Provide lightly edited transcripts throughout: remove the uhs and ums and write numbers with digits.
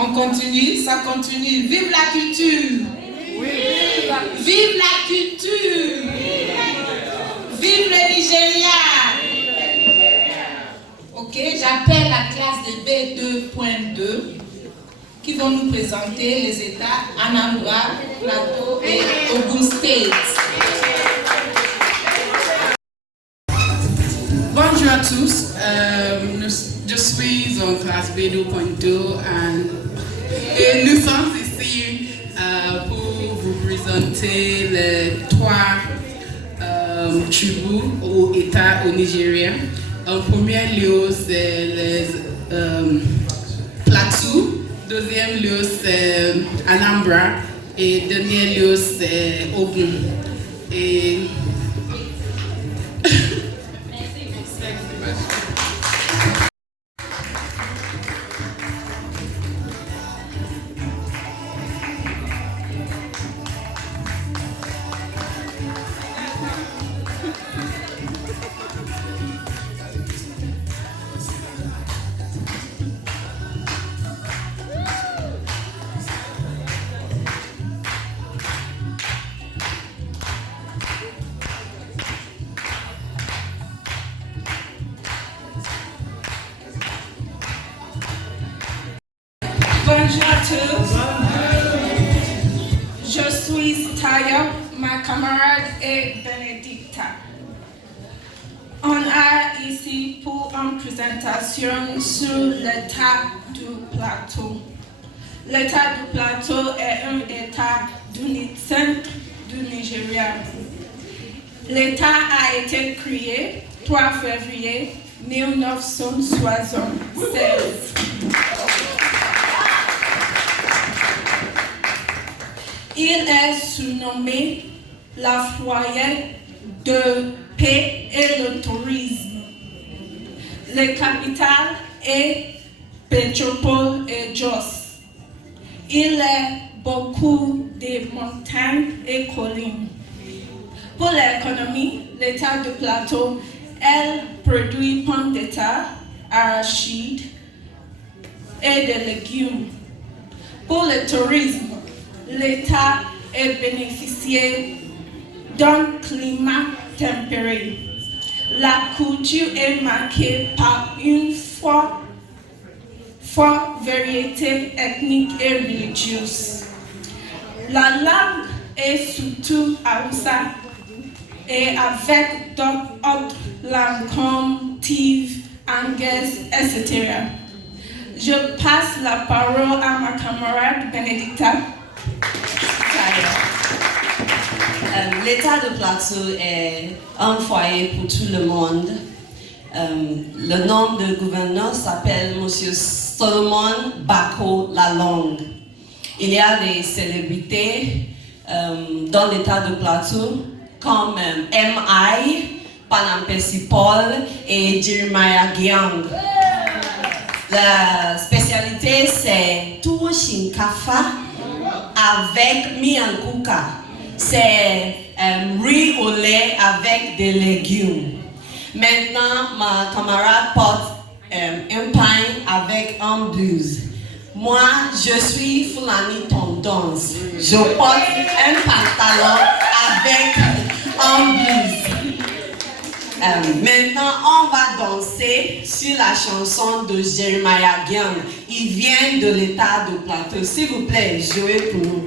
On continue, ça continue. Vive la culture! Vive la culture! Vive le Nigeria! Ok, j'appelle la classe de B2.2 qui vont nous présenter les états Anambra, Plateau et Ogun State. Bonjour à tous, je suis en classe B2.2 et nous sommes ici pour vous présenter les 3 tribus ou états au Nigeria. En premier lieu, c'est les Plateau, deuxième lieu, c'est Anambra et dernier lieu, c'est Ogun. Et Bonjour à tous. Je suis Taya, ma camarade est Benedicta. On est ici pour une présentation sur l'état du Plateau. L'état du Plateau est un état du centre du Nigeria. L'état a été créé 3 février 1976. Il est surnommé la foyer de paix et le tourisme. La capitale est Métropole et Jos. Il y a beaucoup de montagnes et collines. Pour l'économie, l'état de Plateau, elle produit pommes de terre, arachides et des légumes. Pour le tourisme, l'État est bénéficié d'un climat tempéré. La culture est marquée par une forte variété ethnique et religieuse. La langue est surtout Hausa et avec d'autres langues comme Tiv, anglaise, etc. Je passe la parole à ma camarade Benedicta. L'état de Plateau est un foyer pour tout le monde. Le nom de gouverneur s'appelle M. Solomon Bako Lalong. Il y a des célébrités dans l'état de Plateau comme M.I., Panampesi Paul et Jeremiah Gyang. La spécialité c'est Tuwo Shinkafa avec miankuka. C'est riz au lait avec des légumes. Maintenant, ma camarade porte un pain avec un blouse. Moi, je suis Fulani tendance. Je porte un pantalon avec un blouse. Maintenant, on va danser sur la chanson de Jeremiah Gyang. Il vient de l'état de Plateau. S'il vous plaît, jouez pour nous.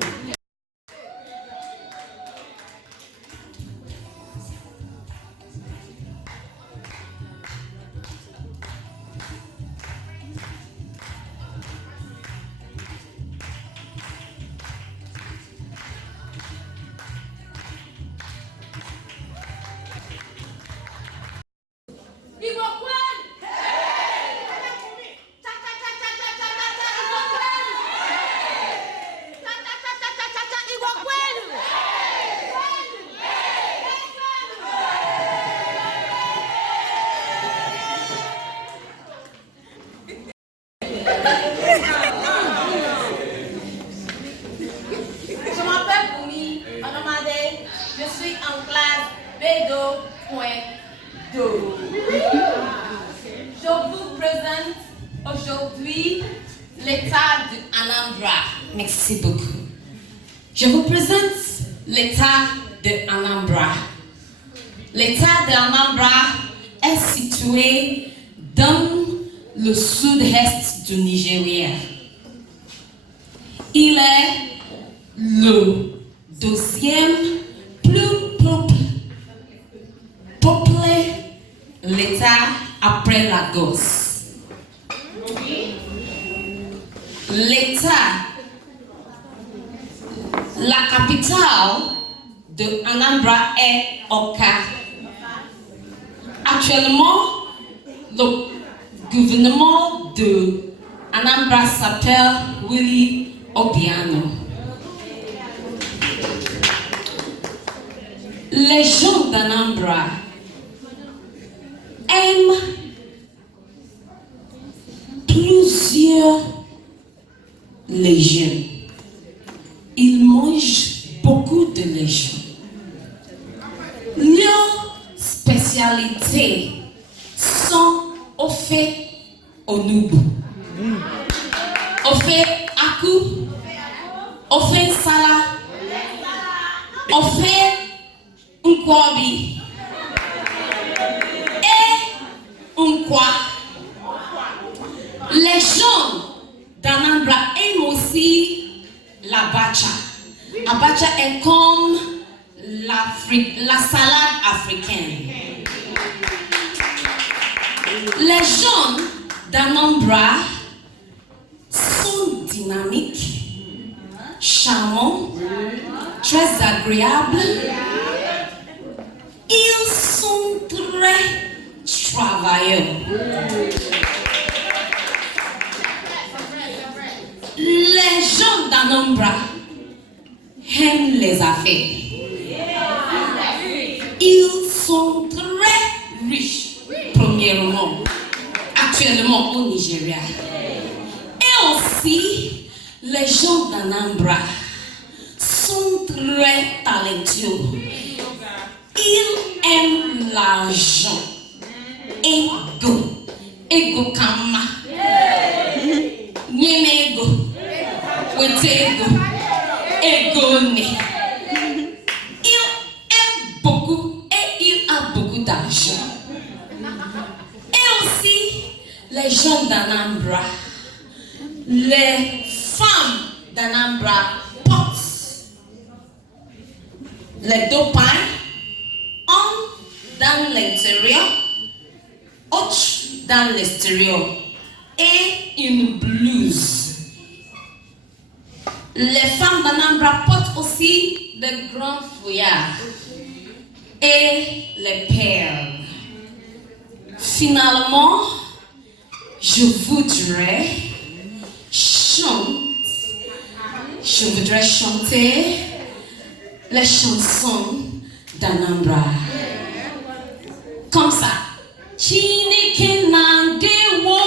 Je vous présente aujourd'hui l'État de Anambra. Merci beaucoup. Je vous présente l'État de Anambra. L'État de Anambra est situé dans le sud-est du Nigeria. Il est le deuxième plus peuplé l'État après Lagos. L'État, la capitale de Anambra est Oka. Actuellement, le gouvernement de Anambra s'appelle Willie Obiano. Les gens d'Anambra aiment plusieurs légumes. Ils mangent beaucoup de légumes. Leurs spécialités sont au fait au Nubu, au fait Aku, au fait Sala, au fait Nkwabi et Nkwa. Les gens d'Anambra aiment aussi la bacha. La bacha est comme la salade africaine. Les gens d'Anambra sont dynamiques, charmants, très agréables. Ils sont très travailleurs. Les gens d'Anambra aiment les affaires. Ils sont très riches, premièrement, actuellement au Nigeria. Et aussi, les gens d'Anambra sont très talentueux. Ils aiment l'argent. Ego. Ego kama. Nyeme ego. Wete ego. Ego ne. Ils aiment beaucoup et ils ont beaucoup d'argent. Et aussi, les gens d'Anambra, les femmes d'Anambra portent les deux pains, un dans l'intérieur, autre dans l'extérieur, et une blouse. Les femmes d'Anambra portent aussi les grands fouillards et les perles. Finalement, je voudrais chanter les chansons d'Anambra. Comme ça. Chineke na ndewo.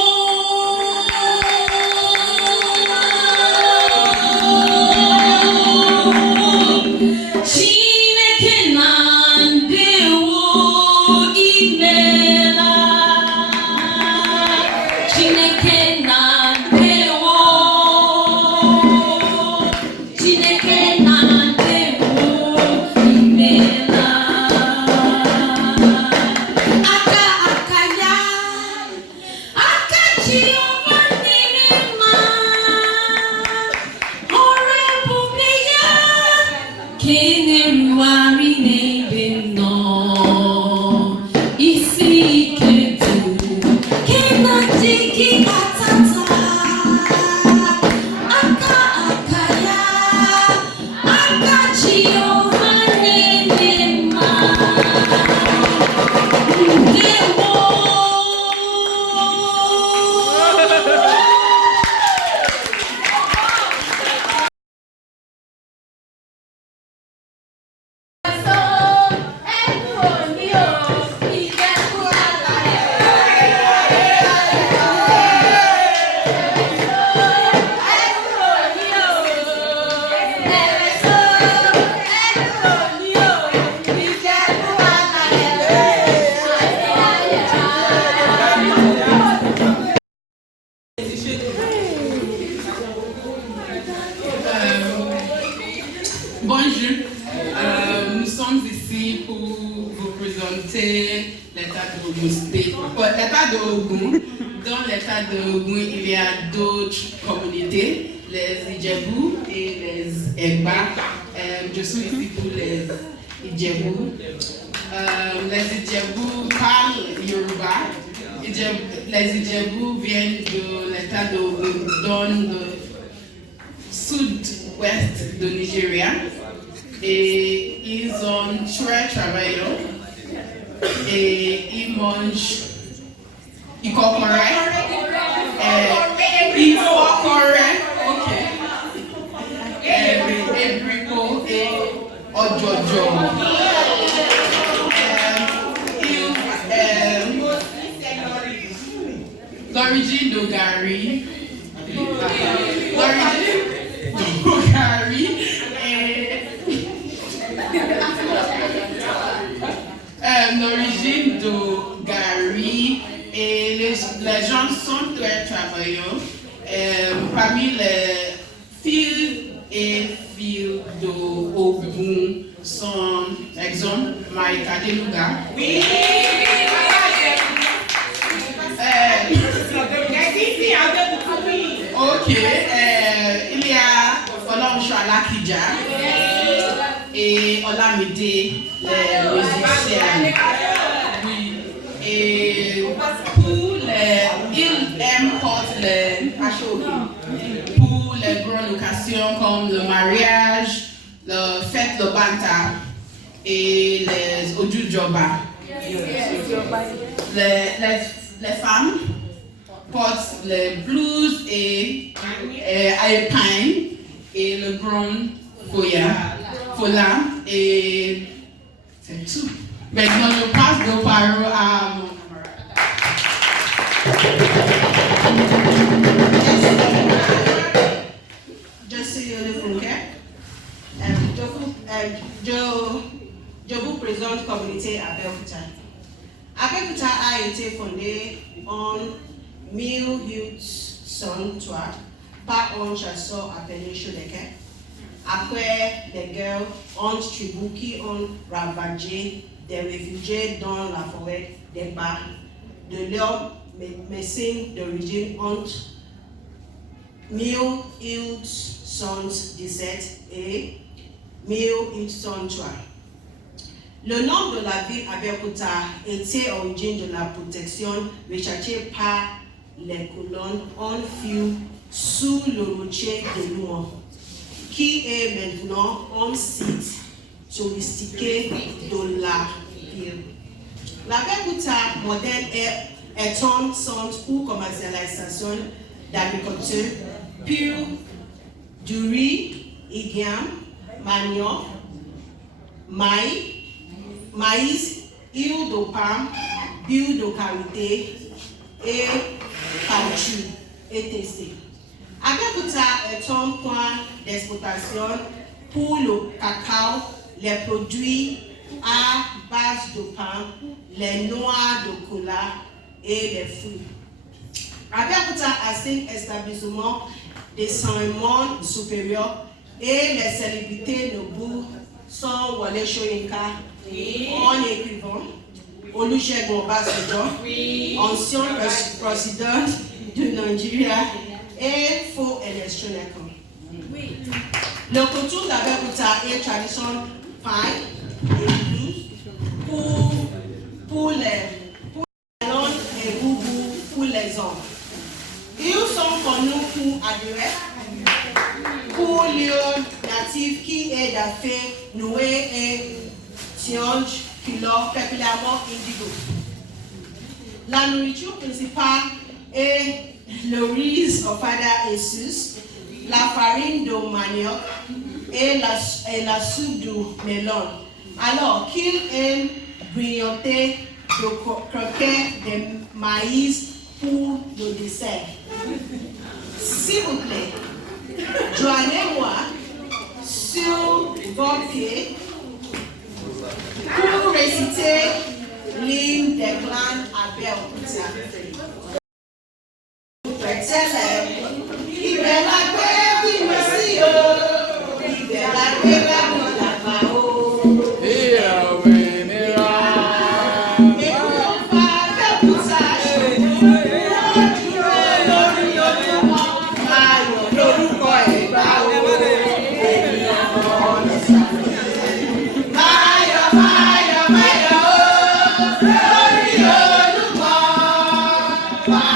Chineke na ndewo imela. Chineke na ndewo. Chineke na ndewo imela. Ogun State. L'État de Ogun. Dans l'État de Ogun, il y a d'autres communautés, les Idjebou et les Egba. Je suis ici pour les Idjebou. Les Idjebou parlent Yoruba. Les Idjebou viennent de l'État de Ogun, dans le sud-ouest de Nigéria. Et ils sont très travailleurs. Et ils mangent Ikokore. Ok. Ebriko et Ojojo. L'origine de Gary. L'origine de Gary et les gens sont très travailleurs. Parmi les filles et filles de Ogun sont, exemple, Maïka Deluga. Oui. Ok. Il y a Ikeja et Olamide, les musiciens. Oui. Et pour ils importent les pour les grandes occasions comme le mariage, le fête de Banta et les Ojujoba. Les femmes portent les blues et alpines et le grand fola et c'est tout. Maintenant, je passe de parole à mon camarade. Je suis le Francaise. Je vous présente la communauté Abeokuta. Abeokuta a été fondée en 1863 par un chasseur appelé Choleke. Après les guerres entre tribus qui ont ravagé des réfugiés dans la forêt des Bas, de leur médecine d'origine entre 1817 et 1803. Le nom de la ville Abeokuta était origine de la protection recherchée par les colons en fut sous le rocher de Louan, qui est maintenant un site touristique de la ville. L'Abeokuta moderne est un centre pour commercialisation d'agriculture pure, du riz, iguane, manioc, maïs, huile de palme, huile de karité et caoutchouc etc. Abeokuta est un point d'exportation pour le cacao, les produits à base de pain, les noix de cola et les fruits. Abeokuta a 5 établissements d'enseignement supérieur et les célébrités nobles sont Wale Soyinka, en écrivain, Olusegun Obasanjo, ancien président de Nigeria et faux électionnaire. Le coutume d'Abeokuta est tradition fine et blues pour les langues et boubou pour les hommes. Ils sont connus pour adhérer pour lieu natif qui est d'affaires noué et tionge particulièrement indigo. La nourriture principale est le riz ofada et sus, la farine de manioc et la soupe de melon. Alors qu'il aime grignoter de croquettes de maïs pour le dessert. S'il vous plaît, joignez-moi sur vos pieds pour réciter l'hymne des clans Abeokuta. Bye.